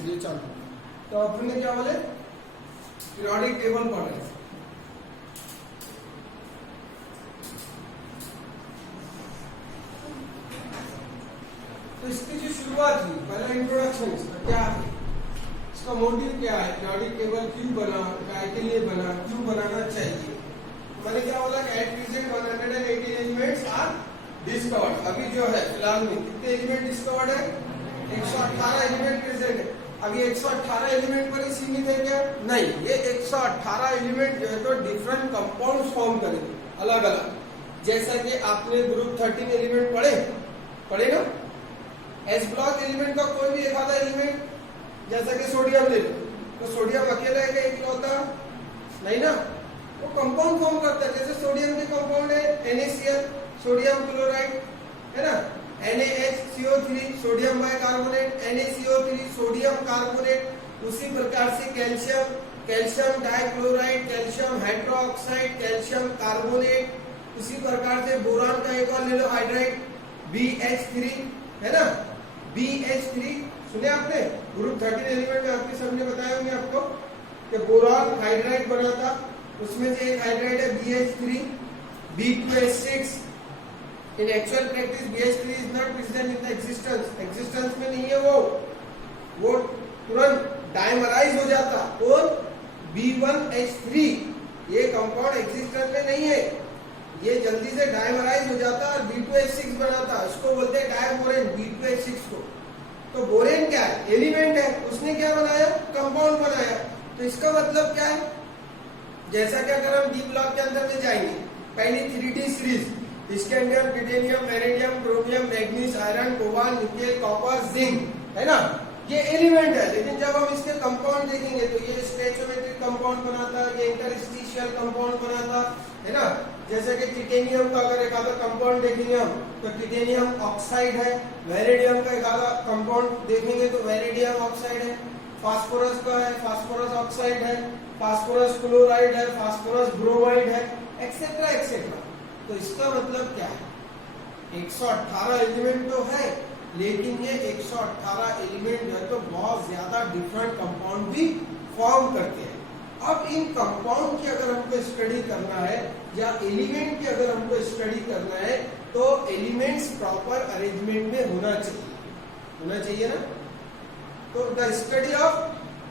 चलिए चालू। तो अपन ने क्या बोले, पीरियोडिक टेबल पढ़ रहे। तो इसकी जो शुरुआत हुई, पहला इंट्रोडक्शन इसका क्या है, इसका मोटिव क्या है, पीरियोडिक टेबल क्यों बना, काय के लिए बना, क्यों बनाना चाहिए। मैंने क्या बोला कि at present 118 elements are discovered. अभी जो है फिलहाल में कितने एलिमेंट डिस्कवर्ड है, 118 एलिमेंट प्रेजेंट है। अभी 118 एलिमेंट पर ही सीमित है क्या, नहीं, ये 118 एलिमेंट जो है तो डिफरेंट कंपाउंड्स फॉर्म करेंगे अलग अलग। जैसा कि आपने ग्रुप 13 एलिमेंट पढ़े ना, एस ब्लॉक एलिमेंट का कोई भी एक आधा एलिमेंट, जैसा कि सोडियम ले लो, तो सोडियम अकेला है क्या इकलौता, नहीं ना, वो कंपाउंड फॉर्म करता है। जैसे सोडियम के कंपाउंड है NaCl, सोडियम क्लोराइड, है ना, NaHCO3, sodium bicarbonate, NaCO3, sodium carbonate. उसी प्रकार से calcium dichloride, calcium hydroxide, calcium carbonate. उसी प्रकार से बोरान का एक और ले लो हाइड्राइड, BH3, है ना, BH3 सुने आपने, ग्रुप 13 एलिमेंट में आपके सामने बताया होंगे आपको कि बोरान हाइड्राइड बना था, उसमें से एक हाइड्राइड है BH3, B2H6। In actual practice BH3 is not present in the existence में नहीं है, वो तुरंत डाइमराइज हो जाता। और B1H3 ये कंपाउंड एग्जिस्टेंस में नहीं है, ये जल्दी से डाइमराइज हो जाता और B2H6 बनाता, इसको बोलते हैं डायबोरेन, B2H6 को। तो बोरेन क्या है, एलिमेंट है, उसने क्या बनाया, कंपाउंड बनाया। तो इसका मतलब क्या है, जैसा कि अगर हम डी ब्लॉक के अंदर में जाएंगे, पहली 3D सीरीज, इसके अंदर titanium, vanadium, chromium, manganese, iron, cobalt, nickel, copper, zinc, है ना, ये एलिमेंट है। लेकिन जब हम इसके कंपाउंड देखेंगे तो ये स्टोइचियोमेट्रिक कंपाउंड बनाता, ये इंटरस्टिशियल कंपाउंड बनाता, है ना। जैसे कि टिटेनियम का अगर एक आधा कंपाउंड देखेंगे हम तो टिटेनियम ऑक्साइड है, वेनेडियम का एक आधा कंपाउंड देखेंगे तो वेनेडियम ऑक्साइड है, फास्फोरस का है, फास्फोरस ऑक्साइड है, फास्फोरस क्लोराइड है, फास्फोरस ब्रोमाइड है, एक्सेट्रा एक्सेट्रा। तो इसका मतलब क्या है, 118 एलिमेंट तो है, लेकिन ये 118 एलिमेंट जो है तो बहुत ज्यादा डिफरेंट कंपाउंड भी फॉर्म करते हैं। अब इन कंपाउंड की अगर हमको स्टडी करना है या एलिमेंट की अगर हमको स्टडी करना है तो एलिमेंट्स प्रॉपर अरेंजमेंट में होना चाहिए ना। तो the study of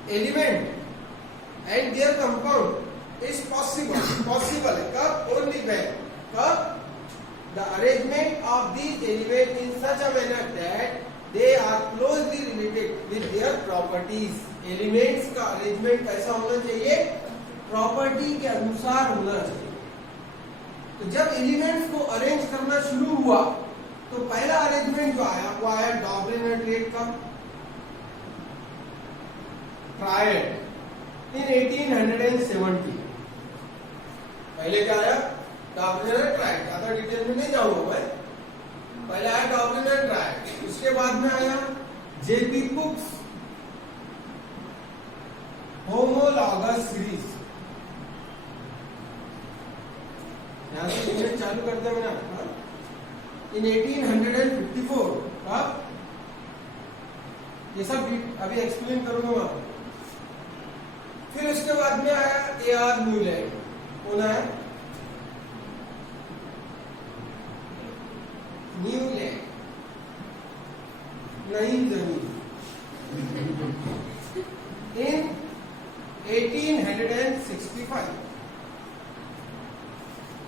element and there compound is possible है कब, ओनली व्हेन, कब, the arrangement of these elements in such a manner that they are closely related with their properties। Elements का arrangement कैसा होना चाहिए, प्रॉपर्टी के अनुसार होना चाहिए। तो जब एलिमेंट्स को अरेंज करना शुरू हुआ तो पहला अरेंजमेंट जो आया वो आया डॉबलिनर का ट्रायड इन 1870। पहले क्या आया, डॉबलिनर ट्रायड, ज्यादा डिटेल में नहीं जाऊंगा मैं, पहले आया डॉबलिनर ट्रायड, उसके बाद में आया जेपी कुक्स होमोलॉगस सीरीज। यहां से यूनिट चालू करते हैं मैंने इन 1854 का, ये सब अभी एक्सप्लेन करूंगा। फिर उसके बाद में आया AR न्यूलैंड, कौन आया, न्यूलैंड, नई जमीन, इन 1865।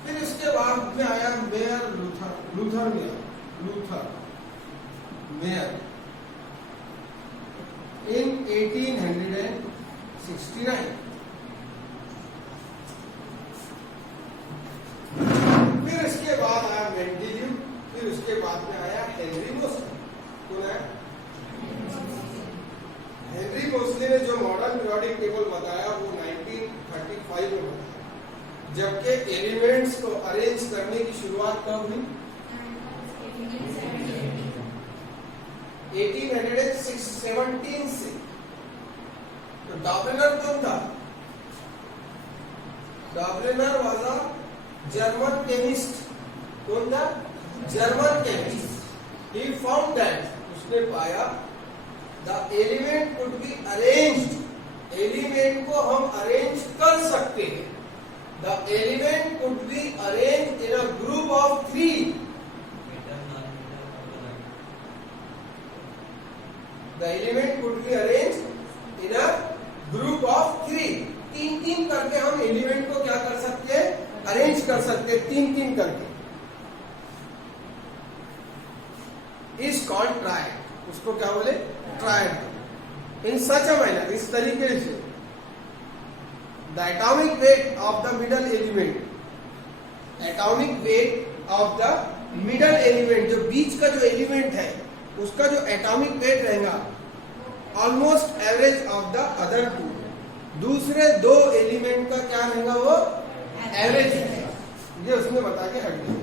फिर इसके बाद में आया मेयर लूथर मेयर इन 1869। फिर इसके बाद आया मेंडेलीव, फिर उसके बाद में आया हेनरी मोसले। कौन है, हेनरी मोसले ने जो मॉडर्न पीरियोडिक टेबल बताया वो 1935 में बताया, जबकि एलिमेंट्स को अरेंज करने की शुरुआत कब हुई, 1817 से। तो डॉबलिनर कौन था, डॉबलिनर वाज अ जर्मन केमिस्ट। कौन था, German chemist. He found that, उसने पाया the element could be arranged, element को हम अरेंज कर सकते हैं। The element could be arrange in a group of 3। The element could be arrange in a group of 3। 3-3 करके हम एलिमेंट को क्या कर सकते हैं, अरेंज कर सकते हैं, 3-3 करके। इज कॉल्ड ट्रायड, उसको क्या बोले, triad. In such a manner, इस तरीके से the atomic weight of the middle element, atomic weight of the middle element, जो बीच का जो एलिमेंट है उसका जो एटॉमिक वेट रहेगा almost average of the other 2। दूसरे 2 एलिमेंट का क्या रहेगा, वो एवरेज रहेगा। ये उसने बता के हट दिया।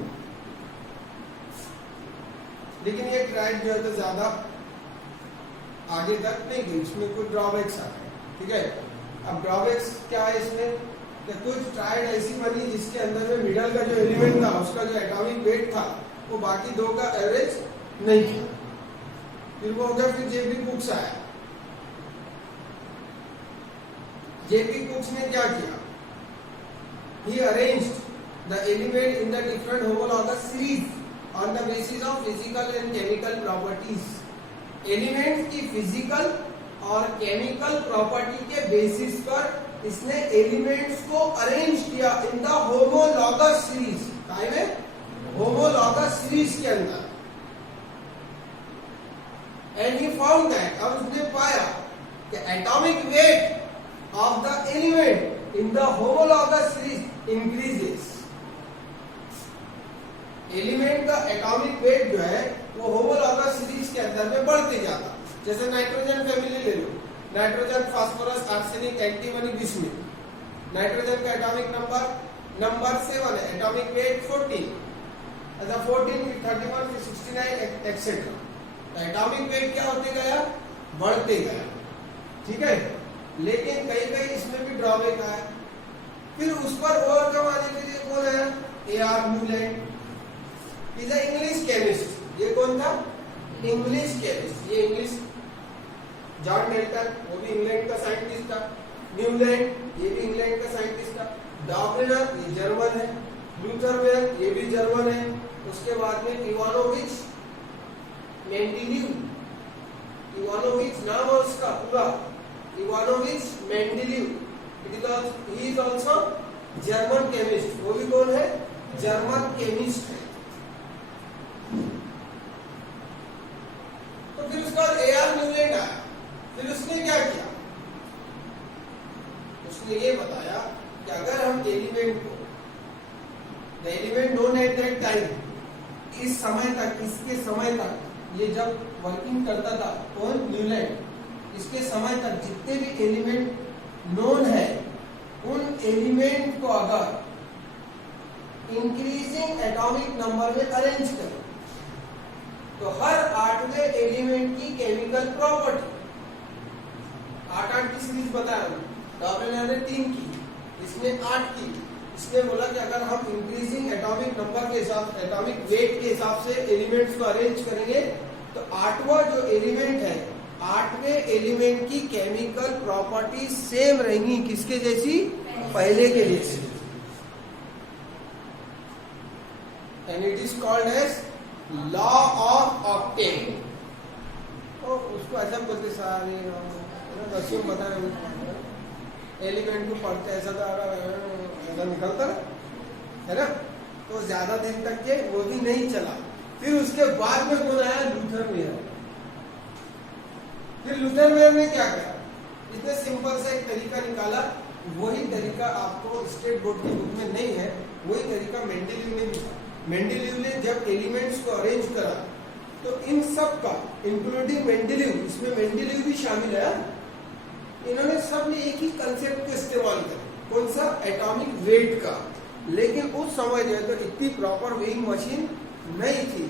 लेकिन ये ट्रायड जो है तो ज्यादा आगे तक नहीं गई, इसमें कुछ ड्रॉबैक्स आ गए। ठीक है, अब ड्रॉबैक्स क्या है इसमें, कि कुछ ट्रायड ऐसी बनी जिसके अंदर में मिडल का जो एलिमेंट था उसका जो एटॉमिक वेट था वो बाकी 2 का एवरेज नहीं था। फिर वो हो गया, फिर जेपी कुक्स आया। जेपी कुक्स ने क्या किया, he arranged the element in the different homologous series on the basis of physical and chemical properties। Element की फिजिकल और केमिकल प्रॉपर्टी के बेसिस पर इसने एलिमेंट्स को अरेंज किया इन द होमोलॉगस सीरीज। काय में, होमोलॉगस सीरीज के अंदर। एंड ही फाउंड दैट, अब उसने पाया कि atomic weight of the element in the homologous series increases. Element का एटॉमिक वेट जो है वो होमोलॉगस सीरीज के अंदर में बढ़ते जाता। जैसे नाइट्रोजन फैमिली ले लो, nitrogen, phosphorus, arsenic, antimony, bismuth. Nitrogen का एटॉमिक नंबर 7 है, एटॉमिक वेट 14। अच्छा, 14 फिर 31 फिर 69 एक्सेट्रा। एटॉमिक वेट क्या होते गया, बढ़ते गया। ठीक है, लेकिन कई इसमें भी ड्रॉबैक आया। फिर उस पर ओवरकम आने के लिए कौन आया, A.R. Newland, is a English chemist. ये कौन था, इंग्लिश केमिस्ट। ये इंग्लिश, जॉन डेल्टन वो भी इंग्लैंड का साइंटिस्ट था, न्यूलैंड ये भी इंग्लैंड का साइंटिस्ट था, डॉबलिनर ये जर्मन है, लूथरवेयर ये भी जर्मन है। उसके बाद में इवानोविच मेंडेलीव, इवानोविच नाम है उसका पूरा, Ivanovich Mendeleev, he is also German chemist. वो भी कौन है, जर्मन केमिस्ट है। तो फिर उसका A.R. न्यूलैंड आया। फिर उसने क्या किया, उसने ये बताया कि अगर हम एलिमेंट को, the element known at that time, इस समय तक, इसके समय तक, ये जब वर्किंग करता था कौन, न्यूलैंड, इसके समय तक जितने भी एलिमेंट नोन है उन एलिमेंट को अगर इंक्रीजिंग एटॉमिक नंबर में अरेंज करें तो हर 8वें एलिमेंट की केमिकल प्रॉपर्टी, 8 की सीरीज बताया, डॉबलिनर ने 3 की, इसने 8 की। इसने बोला कि अगर हम इंक्रीजिंग एटॉमिक नंबर के हिसाब, एटॉमिक वेट के हिसाब से एलिमेंट्स को अरेंज करेंगे तो 8वां जो एलिमेंट है, 8वें एलिमेंट की केमिकल प्रॉपर्टी सेम रहेंगी, किसके जैसी, पहले के जैसी। And it is called as law of octane. तो उसको ऐसा बोलते सारे रस्यूम बता रहे, एलिमेंट को पढ़ते ऐसा निकलता है ना। तो ज्यादा दिन तक के वो भी नहीं चला। फिर उसके बाद में कौन आया, लूथरवेयर। फिर लूथरवेयर ने क्या किया, इतने सिंपल सा एक तरीका निकाला। वही तरीका आपको स्टेट बोर्ड की बुक में नहीं है, वही तरीका मेंडेलीव ने दिया। मेंडेलीव ने जब एलिमेंट्स को अरेंज करा तो इन सब का, इंक्लूडिंग मेंडेलीव, इसमें मेंडेलीव भी शामिल है, इन्होंने सब ने एक ही कंसेप्ट को इस्तेमाल किया, कौन सा, एटॉमिक वेट का। लेकिन उस समय जो है तो इतनी प्रॉपर वेइंग मशीन नहीं थी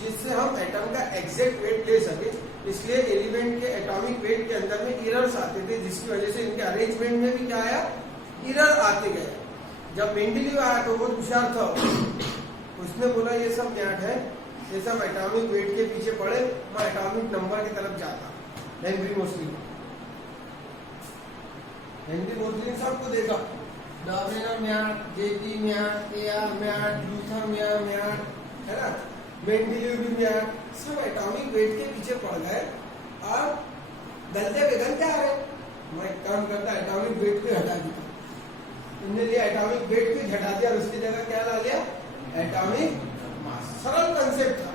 जिससे हम एटम का एग्जैक्ट वेट ले सके। इसलिए एलिमेंट के एटॉमिक वेट के अंदर में एरर्स आते थे, जिसकी वजह से इनके अरेंजमेंट में भी क्या आया, एरर आते गए। जब मेंडेलीव आया तो बहुत होशियार था, उसने बोला ये सब ज्ञात है, ये सब एटॉमिक वेट के पीछे पड़े, मैं एटॉमिक नंबर की तरफ जाता, हेनरी मोसली। हेनरी मोसले ने सबको देखा, डार्विन म्याट, जेपी म्याट, एआर म्याट, लूथर म्याट, है ना, मेंडेलीव भी म्याट, सब एटॉमिक वेट के पीछे पड़ गए और गलते पे गलते आ रहे। मैं एक काम करता, एटॉमिक वेट को हटा दिया, इनने लिया एटॉमिक वेट को हटा दिया और उसकी जगह क्या ला लिया, एटॉमिक मास। सरल कंसेप्ट था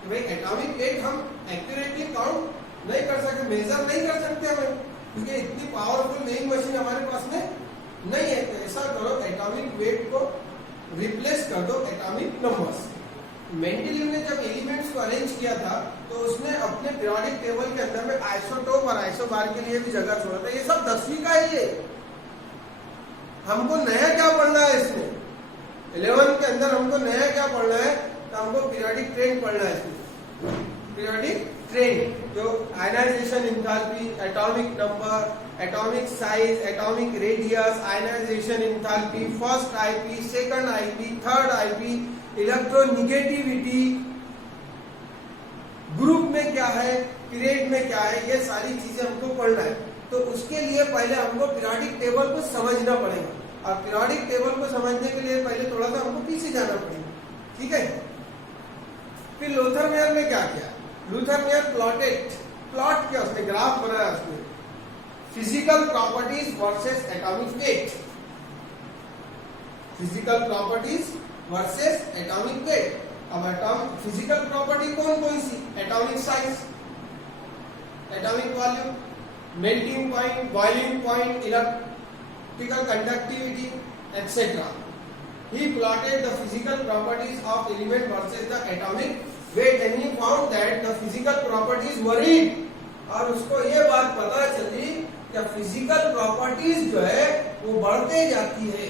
कि भाई एटॉमिक वेट हम एक्यूरेटली काउंट नहीं कर सकते, मेजर नहीं कर सकते हमें, क्योंकि इतनी पावरफुल नई मशीन हमारे पास में नहीं है। तो ऐसा करो, एटॉमिक वेट को रिप्लेस कर दो एटॉमिक नंबर्स। मेंडेलीव ने जब एलिमेंट्स को अरेंज किया था तो उसने अपने पीरियोडिक टेबल के अंदर में आइसोटोप और आइसोबार के लिए भी जगह छोड़ा था। ये सब 10वीं का है। ये हमको नया क्या पढ़ना है इसमें, 11 के अंदर हमको नया क्या पढ़ना है, तो हमको पीरियोडिक ट्रेंड पढ़ना है इसमें। पीरियोडिक ट्रेंड जो ionization enthalpy, atomic number, atomic size, atomic radius, ionization enthalpy, first IP, second IP, third IP, electronegativity, group में क्या है, पीरियड में क्या है, ये सारी चीजें हमको पढ़ना है। तो उसके लिए पहले हमको पीरियोडिक टेबल को समझना पड़ेगा और पीरियोडिक टेबल को समझने के लिए पहले थोड़ा सा हमको पीछे जाना पड़ेगा, ठीक है। फिर लूथर मेयर ने क्या किया, लूथर मेयर प्लॉट किया, उसने ग्राफ बनाया, उसने physical properties versus atomic weight, physical properties versus atomic weight. अब एटॉमिक फिजिकल प्रॉपर्टी कौन कौन सी, atomic size, atomic volume, melting point, boiling point, electrical conductivity etc. He plotted the physical properties of element versus the atomic weight and he found that the physical properties varied। और उसको ये बात पता चली कि फिजिकल प्रॉपर्टीज जो है वो बढ़ते जाती है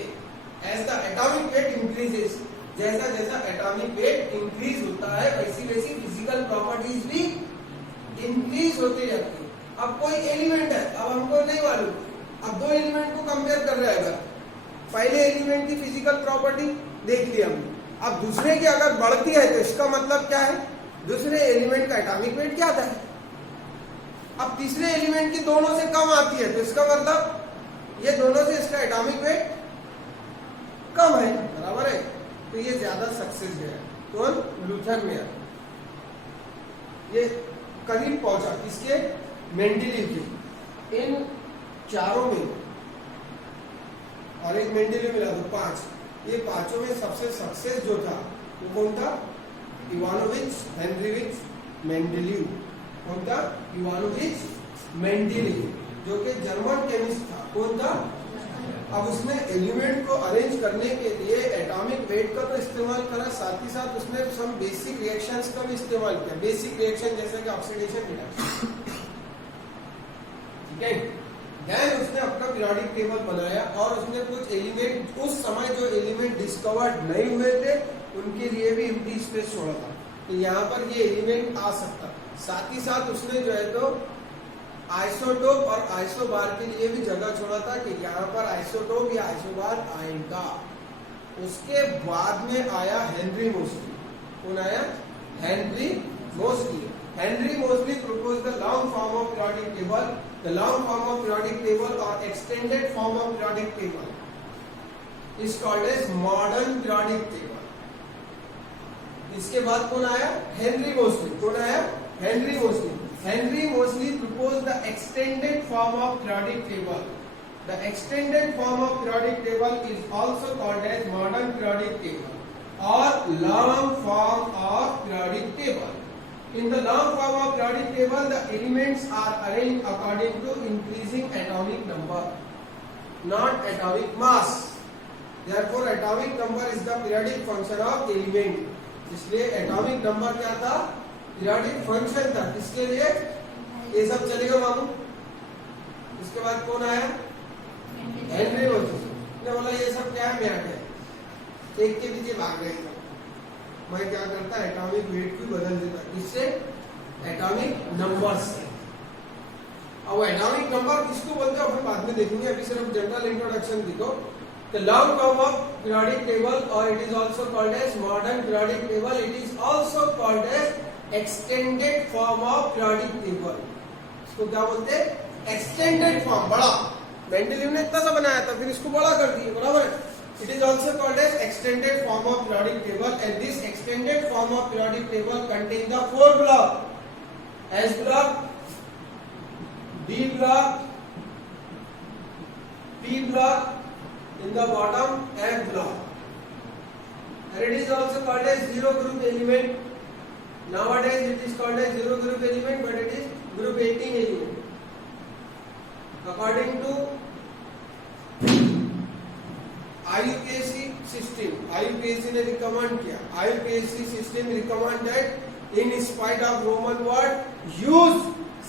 as the atomic weight increases. जैसा जैसा एटॉमिक वेट इंक्रीज होता है वैसी वैसी फिजिकल प्रॉपर्टीज भी इंक्रीज होती जाती है। अब कोई एलिमेंट है, अब हमको नहीं मालूम, अब दो एलिमेंट को कंपेयर कर रहे हैं, पहले एलिमेंट की फिजिकल प्रॉपर्टी देख लिया हमने, अब दूसरे की अगर बढ़ती है तो इसका मतलब क्या है, दूसरे एलिमेंट का एटॉमिक वेट क्या आता है। अब तीसरे एलिमेंट की दोनों से कम आती है तो इसका मतलब ये दोनों से इसका एटॉमिक वेट कम है, बराबर है। तो ये ज्यादा सक्सेस है कौन, लूथर मेयर। ये करीब पहुंचा किसके, मेंडेलीव के। इन चारों में और एक मेंडेलीव मिला तो 5, ये पांचों में सबसे सक्सेस जो था वो कौन था, इवानोविच हेनरीविच मेंडेलीव। कौन था, इवानोविच मेंडेलीव, जो कि जर्मन केमिस्ट था। कौन था, अब उसने एलिमेंट को अरेंज करने के लिए एटॉमिक वेट का तो इस्तेमाल करा, साथ ही साथ उसने सब बेसिक रिएक्शंस का भी इस्तेमाल किया। बेसिक रिएक्शन जैसे कि ऑक्सीडेशन रिएक्शन, ठीक है। देन उसने अपना पीरियोडिक टेबल बनाया और उसने कुछ एलिमेंट, उस समय जो एलिमेंट डिस्कवर्ड नहीं हुए थे उनके लिए भी एम्प्टी स्पेस छोड़ा था, तो यहाँ पर ये एलिमेंट आ सकता। साथ ही साथ उसने जो है तो आइसोटोप और आइसोबार के लिए भी जगह छोड़ा था कि यहाँ पर आइसोटोप या आइसोबार आएगा। उसके बाद में आया हेनरी मोसली। कौन आया, Henry Moseley. Henry Moseley proposed the long form of periodic table. The long form of periodic table or extended form of periodic table is called as modern periodic table. इसके बाद कौन आया, Henry Moseley. कौन आया, Henry Moseley. Henry Moseley proposed the extended form of periodic table. The extended form of periodic table is also called as modern periodic table or long form of periodic table. In the long form of periodic table, the elements are arranged according to increasing atomic number, not atomic mass. Therefore, atomic number is the periodic function of element. इसलिए atomic number क्या था, periodic function था। किसके लिए, ये सब चलेगा मालूम। इसके बाद कौन आया, हेनरी मोसली ने बोला ये सब क्या है, म्याट है, एक के पीछे भाग गए थे। मैं क्या करता, एटॉमिक वेट को बदल देता, किससे, एटॉमिक नंबर से। अब एटॉमिक नंबर किसको बोलते हैं अपन बाद में देखेंगे, अभी सिर्फ जनरल इंट्रोडक्शन देखो। The long form of periodic table or it is also called as modern periodic table. It is also called as extended form of periodic table. इसको क्या बोलते हैं, एक्सटेंडेड फॉर्म, बड़ा मेंडलीव ने इतना सा बनाया था, फिर इसको बड़ा कर दिए, बराबर है। It is also called as extended form of periodic table, and this extended form of periodic table contains the four blocks: S block, D block, P block, in the bottom F block, and it is also called as zero group element. Nowadays it is called as zero group element, but it is group 18 element. According to IUPAC system, IUPAC ने recommend किया, IUPAC system recommend that in spite of Roman word use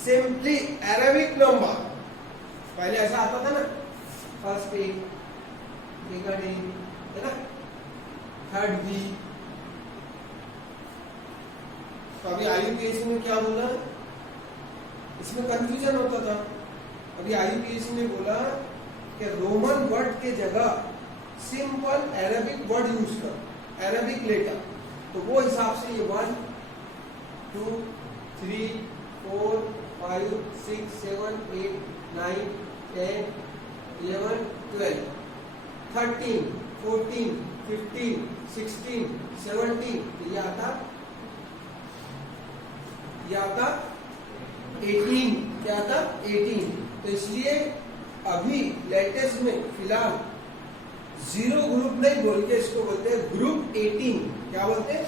simply Arabic number. पहले ऐसा आता था ना, first A, second ए, है ना, third B. तो अभी IUPAC ने क्या बोला, इसमें कंफ्यूजन होता था। अभी IUPAC ने बोला कि रोमन वर्ड के जगह सिंपल अरेबिक वर्ड यूज करो, अरेबिक लेटर। तो वो हिसाब से ये 1 2 3 4 5 6 7 8 9 10 11 12 13 14 15 16 17 ये आता 18, क्या आता 18। तो इसलिए अभी लेटेस्ट में फिलहाल जीरो ग्रुप नहीं बोल के इसको बोलते हैं ग्रुप 18। क्या बोलते हैं?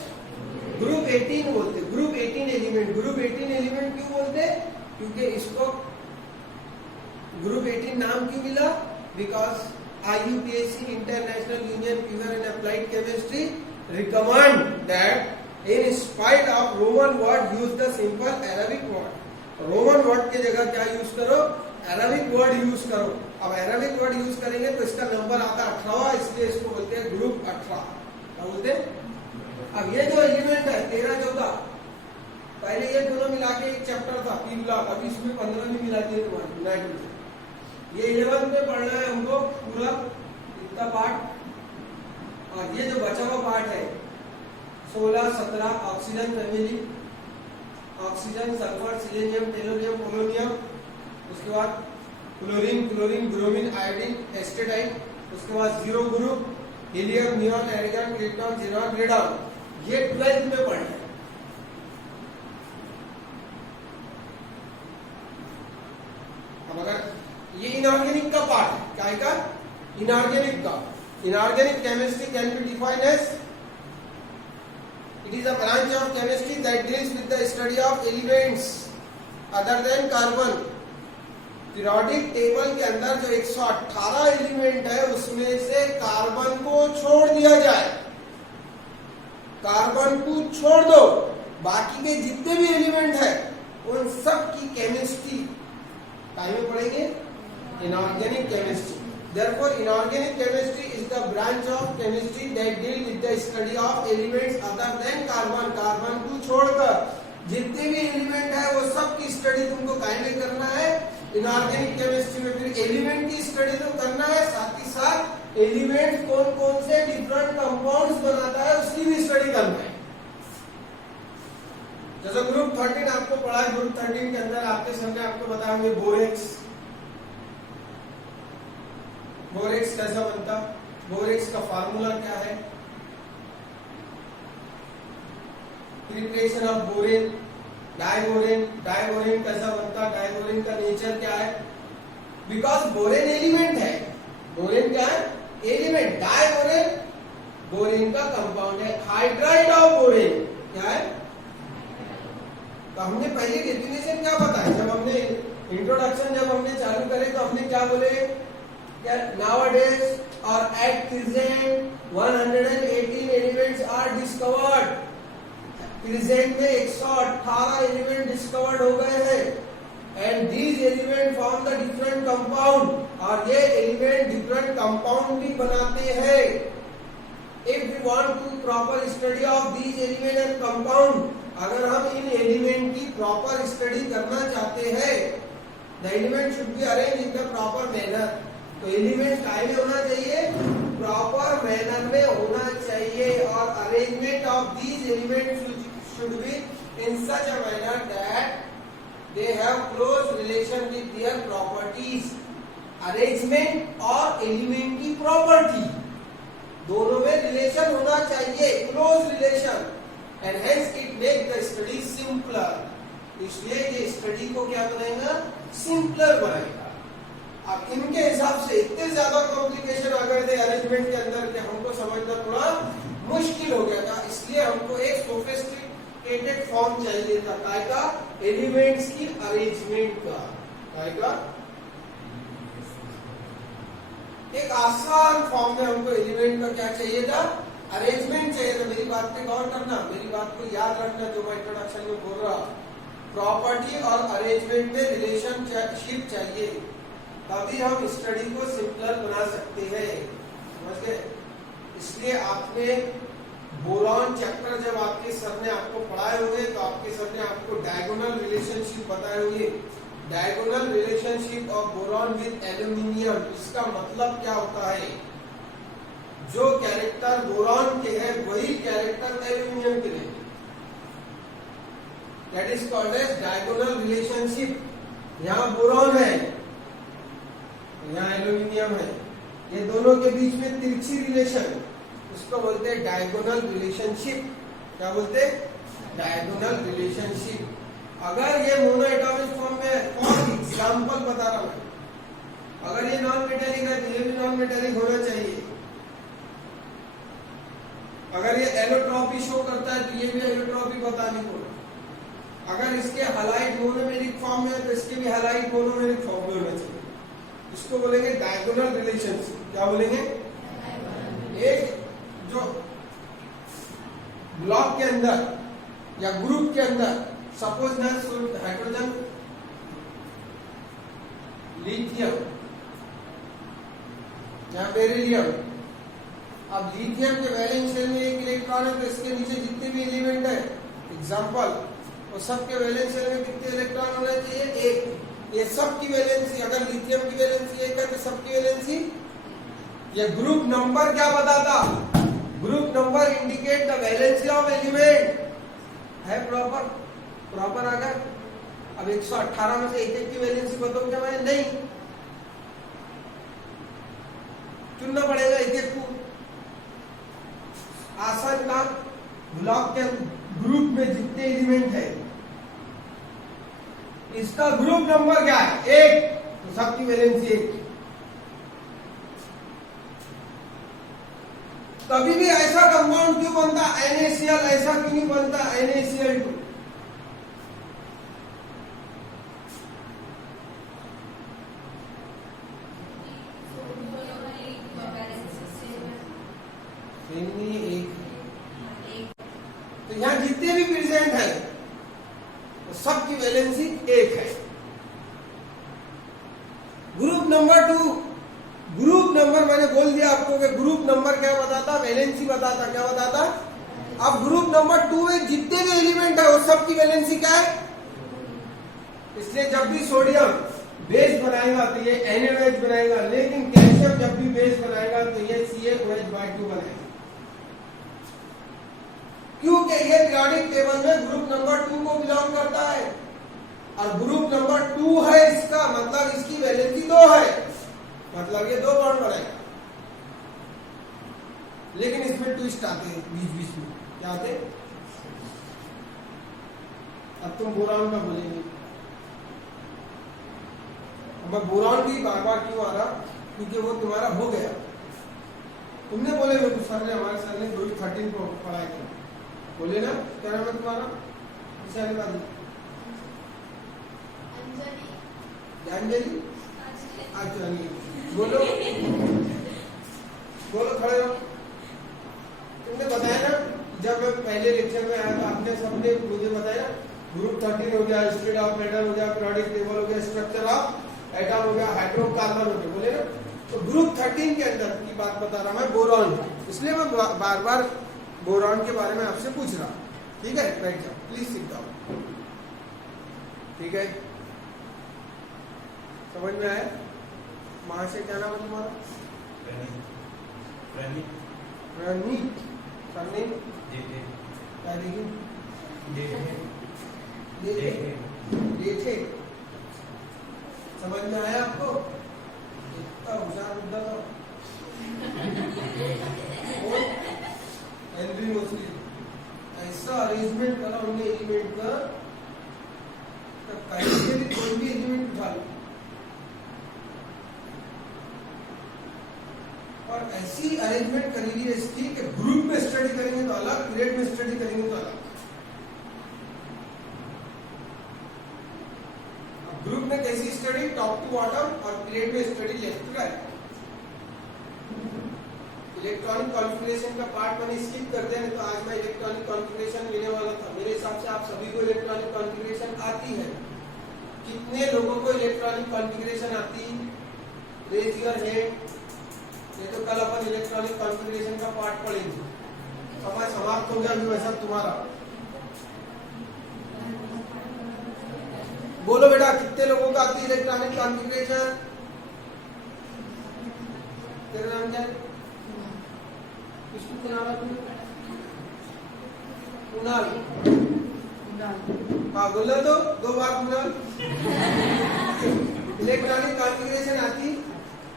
ग्रुप 18 बोलते हैं, ग्रुप 18 एलिमेंट। ग्रुप 18 एलिमेंट क्यों बोलते हैं? क्योंकि इसको ग्रुप 18 नाम क्यों मिला? Because IUPAC international union pure and applied chemistry recommend that in spite of Roman word use the simple Arabic word. Roman word के जगह क्या यूज करो? अरेबिक वर्ड यूज करो। अब अरेबिक वर्ड यूज करेंगे तो इसका नंबर आता 18, इसलिए इसको बोलते हैं ग्रुप 18। क्या बोलते हैं? अब ये जो एलिमेंट है 13 14, पहले ये दोनों मिला के एक चैप्टर था पी ब्लॉक, अभी इसमें 15 भी मिला दिए नाइट्रोजन। ये 11 में पढ़ना है हमको पूरा इतना पार्ट। और ये जो बचा हुआ पार्ट है 16 17 oxygen family, oxygen, sulphur, selenium, tellurium, polonium, उसके बाद chlorine, chlorine, bromine, iodine, astatine, उसके बाद zero group, helium, neon, argon, प्लेटॉन, ज़ीरॉन, रेडॉन। ये 12th में पढ़े। अब अगर ये इनऑर्गेनिक का पार्ट है, क्या का? इनऑर्गेनिक का। Inorganic chemistry can be defined as it is a branch of chemistry that deals with the study of elements other than carbon. Periodic table के अंदर जो 118 एलिमेंट है उसमें से कार्बन को छोड़ दिया जाए, कार्बन को छोड़ दो, बाकी के जितने भी एलिमेंट है उन सब की केमिस्ट्री टाइम में पढ़ेंगे inorganic chemistry. Therefore, inorganic chemistry is the branch of chemistry that deal with the study of elements other than carbon. Carbon को छोड़कर जितने भी एलिमेंट है वो सब की स्टडी तुमको काहे में करना है? इनऑर्गेनिक केमिस्ट्री में। फिर एलिमेंट की स्टडी तो करना है, साथ ही साथ एलिमेंट कौन कौन से डिफरेंट कंपाउंड्स बनाता है उसकी भी स्टडी करना है। जैसे ग्रुप 13 आपको पढ़ा है, ग्रुप 13 के अंदर आपके सामने आपको बताएंगे बोरेक्स। बोरेक्स कैसा बनता? बोरेक्स का फार्मूला क्या है? Preparation of borane, diborane, diborane कैसा बनता? डाइबोरेन का नेचर क्या है? बिकॉज बोरेन एलिमेंट है। बोरेन क्या है? एलिमेंट। डाइबोरेन बोरेन का कंपाउंड है। हाइड्राइड ऑफ बोरेन क्या है? तो हमने पहले डेफिनेशन क्या बताया? जब हमने इंट्रोडक्शन जब हमने चालू करे तो हमने क्या बोले? Nowadays or at present 118 elements are discovered. Present में 118 एलिमेंट डिस्कवर्ड हो गए हैं and these elements form the different compound, और ये एलिमेंट डिफरेंट कंपाउंड भी बनाते हैं। If we want to proper study of these element and compound, अगर हम इन एलिमेंट की प्रॉपर स्टडी करना चाहते हैं, the element should be arranged in the proper manner. तो एलिमेंट काहे में होना चाहिए? प्रॉपर मैनर में होना चाहिए। और arrangement of these elements should be in such a manner that they have close relation with their properties. Arrangement और एलिमेंट की प्रॉपर्टी दोनों में रिलेशन होना चाहिए, close relation, and hence it make the study simpler. इसलिए ये study को क्या बनाएगा, सिंपलर बनाएगा। अब इनके हिसाब से इतने ज्यादा कॉम्प्लिकेशन आ गए थे अरेंजमेंट के अंदर कि हमको समझना थोड़ा मुश्किल हो गया था, इसलिए हमको एक सोफिस्टिकेटेड फॉर्म चाहिए था काय का, एलिमेंट्स की अरेंजमेंट का, काय का एक आसान फॉर्म में हमको एलिमेंट का क्या चाहिए था, अरेंजमेंट चाहिए था। मेरी बात पे गौर करना, मेरी बात को याद रखना जो मैं इंट्रोडक्शन में बोल रहा, प्रॉपर्टी और अरेंजमेंट में रिलेशनशिप चाहिए, तभी हम स्टडी को सिंपलर बना सकते हैं, समझ गए। इसलिए आपने बोरॉन चैप्टर जब आपके सर ने आपको पढ़ाए होंगे तो आपके सर ने आपको डायगोनल रिलेशनशिप बताए होंगे, diagonal relationship of boron with aluminium. इसका मतलब क्या होता है, जो कैरेक्टर बोरॉन के है वही कैरेक्टर एल्यूमिनियम के लिए, that is called as diagonal relationship. यहाँ बोरॉन है, यहाँ एल्यूमिनियम है, ये दोनों के बीच में तिरछी रिलेशन, उसको बोलते हैं डायगोनल रिलेशनशिप। क्या बोलते हैं, डायगोनल रिलेशनशिप। अगर ये मोनोएटॉमिक फॉर्म में, फॉर एग्जांपल बता रहा हूं, अगर ये नॉन मेटेलिक है तो ये भी नॉन मेटेलिक होना चाहिए। अगर ये एलोट्रॉपी शो करता है तो ये भी एलोट्रॉपी बतानी होगा। अगर इसके हैलाइड मोनोमेरिक फॉर्म में है तो इसके भी हैलाइड मोनोमेरिक फॉर्म में होना चाहिए। इसको बोलेंगे डायगोनल रिलेशनशिप। क्या बोलेंगे, एक जो ब्लॉक के अंदर या ग्रुप के अंदर सपोज हाइड्रोजन, लिथियम या बेरिलियम। अब लिथियम के वैलेंस शेल में एक इलेक्ट्रॉन है तो इसके नीचे जितने भी एलिमेंट है एग्जांपल, वो सब के वैलेंस शेल में कितने इलेक्ट्रॉन होना चाहिए, एक। ये सब की वैलेंसी, अगर लिथियम की वैलेंसी एक है तो सबकी वैलेंसी, ये ग्रुप नंबर क्या बताता, group number indicate the valency of element. है प्रॉपर, प्रॉपर आ गया। अब 118 में से एक की वैलेंसी बताऊं क्या मैं, नहीं, चुनना पड़ेगा एक एक को। आसान काम, ब्लॉक के ग्रुप में जितने एलिमेंट है इसका ग्रुप नंबर क्या है, एक, तो सबकी वैलेंसी एक। कभी भी ऐसा कंपाउंड क्यों बनता NaCl, ऐसा क्यों नहीं बनता NaCl2? तो यहां जितने भी प्रेजेंट है तो सबकी वैलेंसी एक है। ग्रुप नंबर 2, ग्रुप नंबर मैंने बोल दिया आपको कि ग्रुप नंबर क्या बताता, वैलेंसी बताता, क्या बताता। अब ग्रुप नंबर 2 में जितने भी एलिमेंट है वो सबकी वैलेंसी क्या है, इसलिए जब भी सोडियम बेस बनाएगा तो ये NaOH बनाएगा, लेकिन कैल्शियम जब भी बेस बनाएगा तो ये CaOH/2 बनाएगा, क्योंकि ये पीरियोडिक टेबल में ग्रुप नंबर 2 को बिलोंग करता है और ग्रुप नंबर 2 है इसका मतलब इसकी वैलेंसी 2 है, मतलब ये 2 बॉन्ड बनाएगा। लेकिन इसमें ट्विस्ट आते हैं बीच बीच में, क्या आते हैं, अब तुम बोरान का बोलेंगे। अब बोरान भी बार बार क्यों आ रहा, क्योंकि वो तुम्हारा हो गया, तुमने बोले तो सर ने, हमारे सर ने 13 को पढ़ाया था, बोले ना, क्या नाम है तुम्हारा, अंजलि, अंजलि, बोलो बोलो, खड़े रहो। तुमने बताया ना, जब मैं पहले लेक्चर में आया था आपने सबने मुझे बताया ग्रुप 13 हो गया, स्टेट ऑफ मेटल हो गया, पीरियोडिक टेबल हो गया, स्ट्रक्चर ऑफ एटम हो गया, हाइड्रोकार्बन हो गया, बोले ना। तो ग्रुप 13 के अंदर की बात बता रहा मैं, बोरॉन, इसलिए मैं बार बार बोरॉन के बारे में आपसे पूछ रहा। ठीक है, बैठ जाओ, प्लीज सिट डाउन। ठीक है, समझ में आया। महाशय क्या नाम है तुम्हारा, रणनीत, सरनेम क्या देखे, समझ में आया आपको। होशियार बुड्ढा था और हेनरी मोस्ली ऐसा अरेंजमेंट करा उनने एलिमेंट का, कहीं से भी कोई भी एलिमेंट उठा लो और ऐसी अरेंजमेंट करी है इसकी कि ग्रुप में स्टडी करेंगे तो अलग, पीरियड में स्टडी करेंगे तो अलग। ग्रुप में कैसी स्टडी, टॉप टू बॉटम, और पीरियड में study left to right. Electronic configuration का पार्ट मैंने स्किप कर दिया, नहीं तो आज मैं इलेक्ट्रॉनिक कॉन्फ़िगरेशन लेने वाला था। मेरे हिसाब से आप सभी को इलेक्ट्रॉनिक कॉन्फ़िगरेशन आती है। कितने लोगों को इलेक्ट्रॉनिक कॉन्फ़िगरेशन आती, रेज योर हैंड। ये तो कल अपन इलेक्ट्रॉनिक कॉन्फ़िगरेशन का पार्ट पढ़ेंगे। समय समाप्त हो गया अभी वैसा तुम्हारा। बोलो बेटा कितने लोगों को आती है इलेक्ट्रॉनिक कॉन्फ़िगरेशन? तेरा नाम क्या है? किसको सुना रहा तू? कुणाल। हाँ बोल तो 2 बार कुणाल। इलेक्ट्रॉनिक कॉन्फ़िगरेशन आती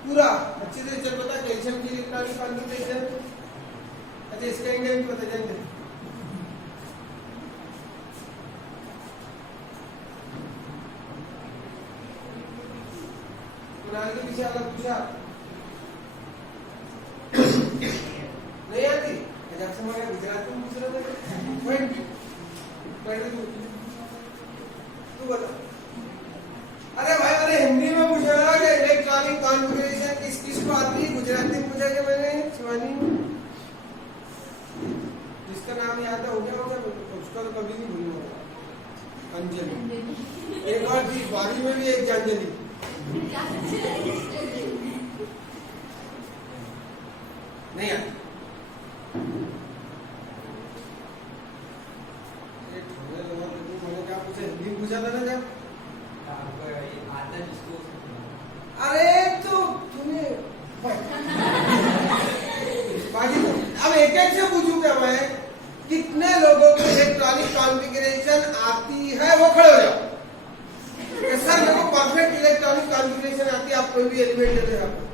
पूरा अच्छी तरह चल पता, कैल्शियम की इलेक्ट्रॉनिक कॉन्फ़िगरेशन। अच्छा इसका इंडिया भी पता चल। कुणाल के पीछे अलग पूछा नहीं आती। जब से मैं गुजरात में पूछ रहा था तू बता। अरे भाई मैंने हिंदी में पूछा कि इलेक्ट्रॉनिक कॉन्फ़िगरेशन किस किस को आती है, गुजराती में पूछा कि मैंने शिवानी, जिसका नाम याद है हो गया उसका तो कभी नहीं भूलूंगा। अंजलि। एक और थी बारी में भी एक अंजलि नहीं आती। मैंने क्या पूछा, हिंदी पूछा था ना जब? अरे तो तूने बाकी तो अब एक एक से पूछूं क्या मैं, कितने लोगों को इलेक्ट्रॉनिक कॉन्फ़िगरेशन आती है वो खड़े हो जाओ। सर मेरे को परफेक्ट इलेक्ट्रॉनिक कॉन्फ़िगरेशन आती है, आप कोई भी एलिमेंट दे दो यहाँ पर।